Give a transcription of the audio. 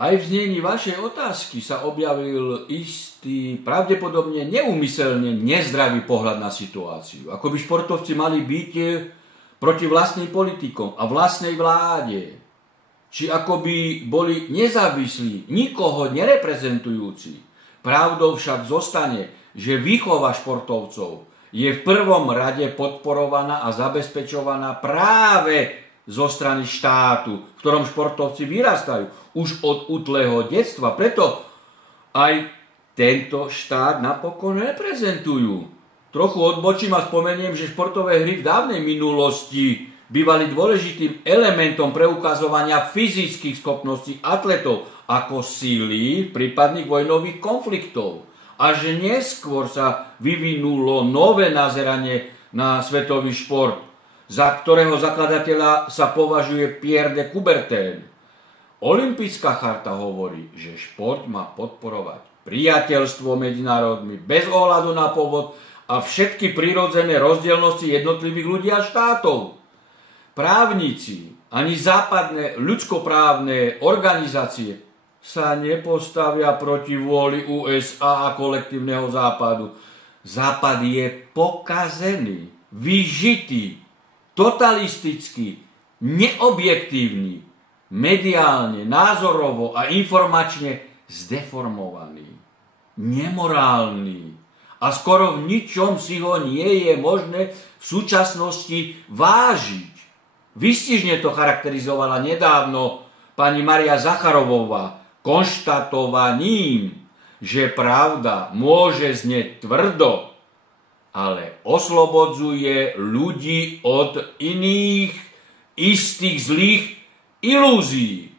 Aj v znení vašej otázky sa objavil istý, pravdepodobne neúmyselne nezdravý pohľad na situáciu. Ako by športovci mali byť proti vlastným politikom a vlastnej vláde. Či ako by boli nezávislí, nikoho nereprezentujúci. Pravdou však zostane, že výchova športovcov je v prvom rade podporovaná a zabezpečovaná práve zo strany štátu, v ktorom športovci vyrastajú už od útleho detstva. Preto aj tento štát napokon reprezentujú. Trochu odbočím a spomeniem, že športové hry v dávnej minulosti bývali dôležitým elementom preukazovania fyzických schopností atletov ako síly prípadných vojnových konfliktov. A že neskôr sa vyvinulo nové nazeranie na svetový šport, za ktorého zakladateľa sa považuje Pierre de Coubertin. Olympická charta hovorí, že šport má podporovať priateľstvo medzi národmi bez ohľadu na pôvod a všetky prirodzené rozdielnosti jednotlivých ľudí a štátov. Právnici ani západné ľudskoprávne organizácie sa nepostavia proti vôli USA a kolektívneho západu. Západ je pokazený, vyžitý, totalistický, neobjektívny, mediálne, názorovo a informačne zdeformovaný, nemorálny a skoro v ničom si ho nie je možné v súčasnosti vážiť. Vystižne to charakterizovala nedávno pani Maria Zacharovová konštatovaním, že pravda môže znieť tvrdo, ale oslobodzuje ľudí od iných istých zlých ilúzií.